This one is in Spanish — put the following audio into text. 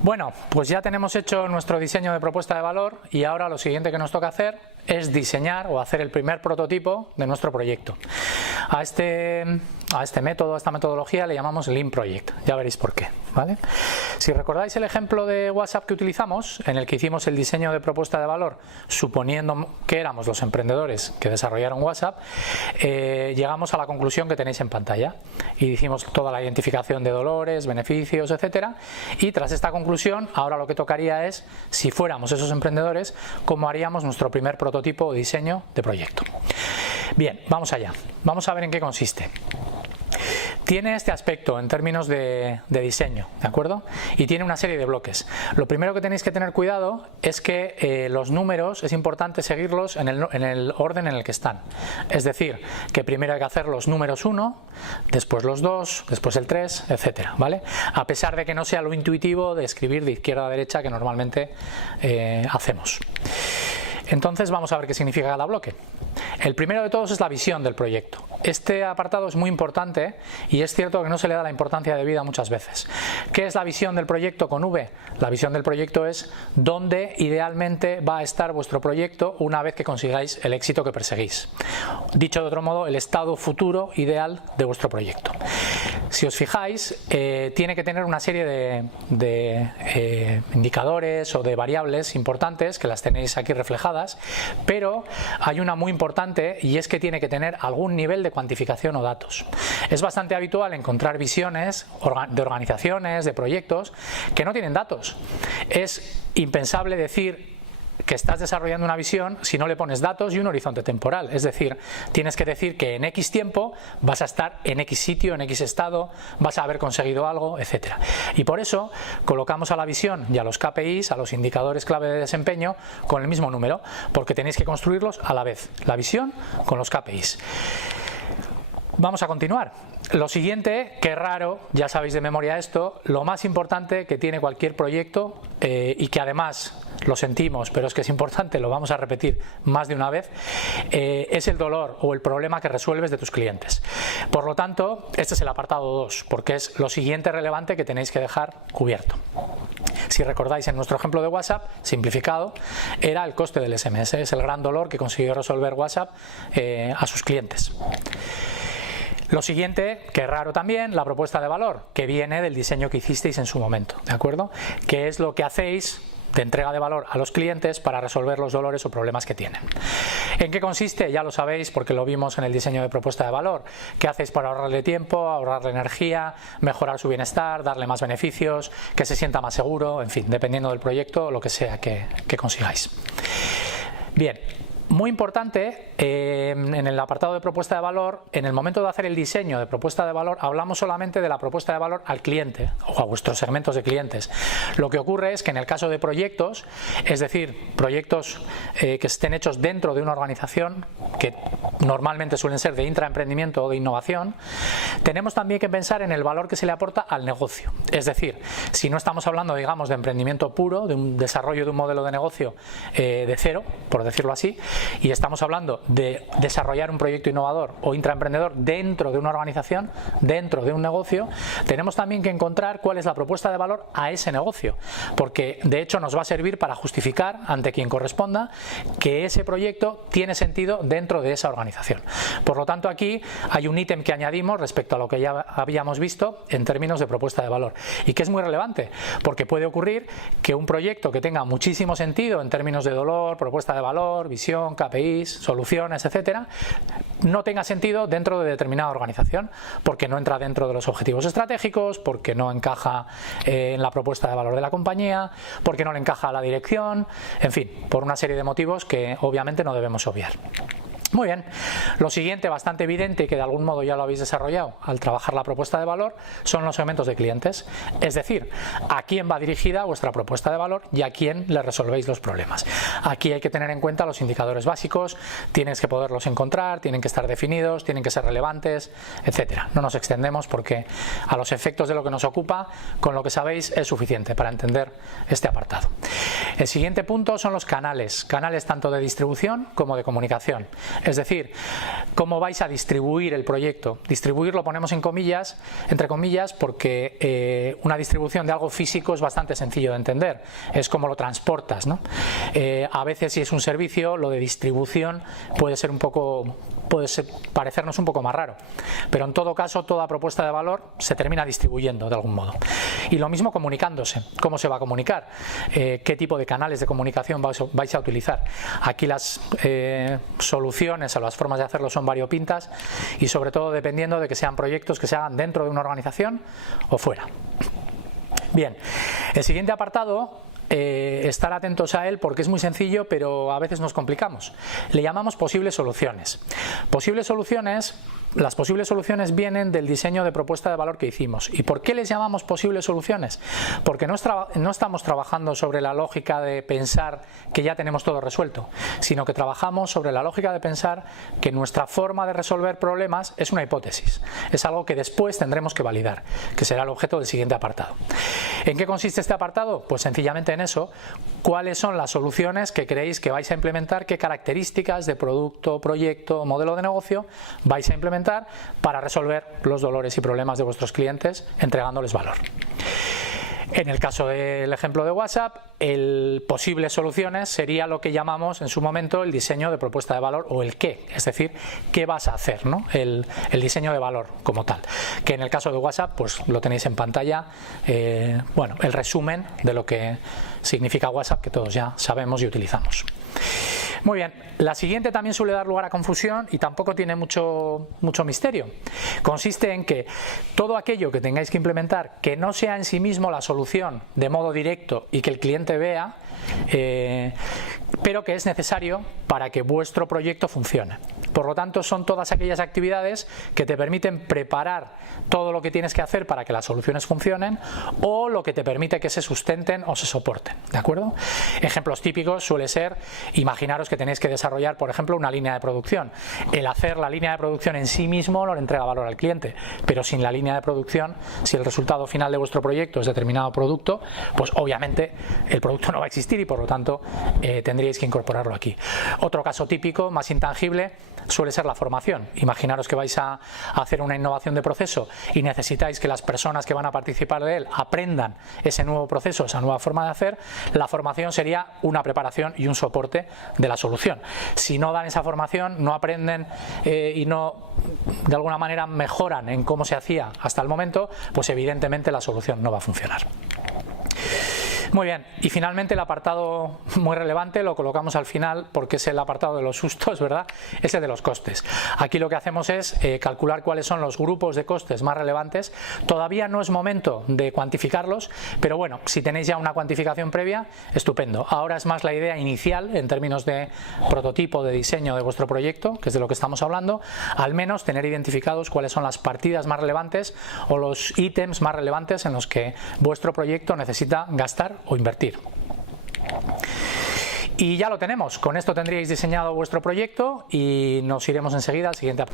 Bueno, pues ya tenemos hecho nuestro diseño de propuesta de valor y ahora lo siguiente que nos toca hacer es diseñar o hacer el primer prototipo de nuestro proyecto. A este método, a esta metodología le llamamos Lean Project, ya veréis por qué, ¿vale? Si recordáis el ejemplo de WhatsApp que utilizamos, en el que hicimos el diseño de propuesta de valor, suponiendo que éramos los emprendedores que desarrollaron WhatsApp, llegamos a la conclusión que tenéis en pantalla y hicimos toda la identificación de dolores, beneficios, etcétera, y tras esta conclusión, ahora lo que tocaría es, si fuéramos esos emprendedores, cómo haríamos nuestro primer prototipo o diseño de proyecto. Bien, vamos allá. Vamos a ver en qué consiste. Tiene este aspecto en términos de diseño, ¿de acuerdo? Y tiene una serie de bloques. Lo primero que tenéis que tener cuidado es que los números es importante seguirlos en el orden en el que están. Es decir, que primero hay que hacer los números 1, después los 2, después el 3, etcétera, ¿vale? A pesar de que no sea lo intuitivo de escribir de izquierda a derecha que normalmente hacemos. Entonces vamos a ver qué significa cada bloque. El primero de todos es la visión del proyecto. Este apartado es muy importante y es cierto que no se le da la importancia debida muchas veces. ¿Qué es la visión del proyecto con V? La visión del proyecto es dónde idealmente va a estar vuestro proyecto una vez que consigáis el éxito que perseguís. Dicho de otro modo, el estado futuro ideal de vuestro proyecto. Si os fijáis, tiene que tener una serie de indicadores o de variables importantes que las tenéis aquí reflejadas, pero hay una muy importante y es que tiene que tener algún nivel de cuantificación o datos. Es bastante habitual encontrar visiones de organizaciones, de proyectos que no tienen datos. Es impensable decir que estás desarrollando una visión si no le pones datos y un horizonte temporal. Es decir, tienes que decir que en X tiempo vas a estar en X sitio, en X estado, vas a haber conseguido algo, etcétera. Y por eso colocamos a la visión y a los KPIs, a los indicadores clave de desempeño, con el mismo número, porque tenéis que construirlos a la vez, la visión con los KPIs. Vamos a continuar. Lo siguiente, que raro, ya sabéis de memoria esto, lo más importante que tiene cualquier proyecto y que además lo sentimos, pero es que es importante, lo vamos a repetir más de una vez, es el dolor o el problema que resuelves de tus clientes. Por lo tanto, este es el apartado 2, porque es lo siguiente relevante que tenéis que dejar cubierto. Si recordáis, en nuestro ejemplo de WhatsApp, simplificado, era el coste del SMS, es el gran dolor que consiguió resolver WhatsApp a sus clientes. Lo siguiente, que es raro también, la propuesta de valor, que viene del diseño que hicisteis en su momento, ¿de acuerdo? Que es lo que hacéis de entrega de valor a los clientes para resolver los dolores o problemas que tienen. ¿En qué consiste? Ya lo sabéis porque lo vimos en el diseño de propuesta de valor. ¿Qué hacéis para ahorrarle tiempo, ahorrarle energía, mejorar su bienestar, darle más beneficios, que se sienta más seguro, en fin, dependiendo del proyecto, lo que sea que consigáis? Bien. Muy importante, en el apartado de propuesta de valor, en el momento de hacer el diseño de propuesta de valor, hablamos solamente de la propuesta de valor al cliente o a vuestros segmentos de clientes. Lo que ocurre es que en el caso de proyectos, es decir, proyectos que estén hechos dentro de una organización, que normalmente suelen ser de intraemprendimiento o de innovación, tenemos también que pensar en el valor que se le aporta al negocio. Es decir, si no estamos hablando, digamos, de emprendimiento puro, de un desarrollo de un modelo de negocio de cero, por decirlo así, y estamos hablando de desarrollar un proyecto innovador o intraemprendedor dentro de una organización, dentro de un negocio, tenemos también que encontrar cuál es la propuesta de valor a ese negocio, porque de hecho nos va a servir para justificar ante quien corresponda que ese proyecto tiene sentido dentro de esa organización. Por lo tanto, aquí hay un ítem que añadimos respecto a lo que ya habíamos visto en términos de propuesta de valor y que es muy relevante, porque puede ocurrir que un proyecto que tenga muchísimo sentido en términos de dolor, propuesta de valor, visión, KPIs, soluciones, etcétera, no tenga sentido dentro de determinada organización, porque no entra dentro de los objetivos estratégicos, porque no encaja en la propuesta de valor de la compañía, porque no le encaja a la dirección, en fin, por una serie de motivos que obviamente no debemos obviar. Muy bien, lo siguiente, bastante evidente y que de algún modo ya lo habéis desarrollado al trabajar la propuesta de valor, son los segmentos de clientes, es decir, a quién va dirigida vuestra propuesta de valor y a quién le resolvéis los problemas. Aquí hay que tener en cuenta los indicadores básicos, tienes que poderlos encontrar, tienen que estar definidos, tienen que ser relevantes, etcétera. No nos extendemos porque a los efectos de lo que nos ocupa, con lo que sabéis es suficiente para entender este apartado. El siguiente punto son los canales tanto de distribución como de comunicación. Es decir, cómo vais a distribuir el proyecto. Distribuir lo ponemos en comillas, entre comillas, porque una distribución de algo físico es bastante sencillo de entender. Es como lo transportas, ¿no? A veces, si es un servicio, lo de distribución puede parecernos un poco más raro, pero en todo caso toda propuesta de valor se termina distribuyendo de algún modo. Y lo mismo comunicándose. ¿Cómo se va a comunicar? ¿Qué tipo de canales de comunicación vais a utilizar? Aquí las soluciones o las formas de hacerlo son variopintas y sobre todo dependiendo de que sean proyectos que se hagan dentro de una organización o fuera. Bien, el siguiente apartado, estar atentos a él porque es muy sencillo, pero a veces nos complicamos. Le llamamos posibles soluciones. Posibles soluciones, las posibles soluciones vienen del diseño de propuesta de valor que hicimos. ¿Y por qué les llamamos posibles soluciones? Porque no estamos trabajando sobre la lógica de pensar que ya tenemos todo resuelto, sino que trabajamos sobre la lógica de pensar que nuestra forma de resolver problemas es una hipótesis. Es algo que después tendremos que validar, que será el objeto del siguiente apartado. ¿En qué consiste este apartado? Pues sencillamente en eso. ¿Cuáles son las soluciones que creéis que vais a implementar? ¿Qué características de producto, proyecto o modelo de negocio vais a implementar para resolver los dolores y problemas de vuestros clientes entregándoles valor? En el caso del ejemplo de WhatsApp, el posibles soluciones sería lo que llamamos en su momento el diseño de propuesta de valor o el qué, es decir, qué vas a hacer, ¿no? El diseño de valor como tal, que en el caso de WhatsApp pues lo tenéis en pantalla, bueno, el resumen de lo que significa WhatsApp, que todos ya sabemos y utilizamos. Muy bien, la siguiente también suele dar lugar a confusión y tampoco tiene mucho misterio. Consiste en que todo aquello que tengáis que implementar que no sea en sí mismo la solución de modo directo y que el cliente vea, pero que es necesario para que vuestro proyecto funcione. Por lo tanto, son todas aquellas actividades que te permiten preparar todo lo que tienes que hacer para que las soluciones funcionen o lo que te permite que se sustenten o se soporten, ¿de acuerdo? Ejemplos típicos suele ser, imaginaros que tenéis que desarrollar, por ejemplo, una línea de producción. El hacer la línea de producción en sí mismo no le entrega valor al cliente, pero sin la línea de producción, si el resultado final de vuestro proyecto es determinado producto, pues obviamente el producto no va a existir y por lo tanto tendríais que incorporarlo aquí. Otro caso típico, más intangible, suele ser la formación. Imaginaros que vais a hacer una innovación de proceso y necesitáis que las personas que van a participar de él aprendan ese nuevo proceso, esa nueva forma de hacer. La formación sería una preparación y un soporte de la solución. Si no dan esa formación, no aprenden y no de alguna manera mejoran en cómo se hacía hasta el momento, pues evidentemente la solución no va a funcionar. Muy bien, y finalmente el apartado muy relevante lo colocamos al final porque es el apartado de los sustos, ¿verdad? Es el de los costes. Aquí lo que hacemos es calcular cuáles son los grupos de costes más relevantes. Todavía no es momento de cuantificarlos, pero bueno, si tenéis ya una cuantificación previa, estupendo. Ahora es más la idea inicial en términos de prototipo, de diseño de vuestro proyecto, que es de lo que estamos hablando, al menos tener identificados cuáles son las partidas más relevantes o los ítems más relevantes en los que vuestro proyecto necesita gastar o invertir. Y ya lo tenemos. Con esto tendríais diseñado vuestro proyecto y nos iremos enseguida al siguiente.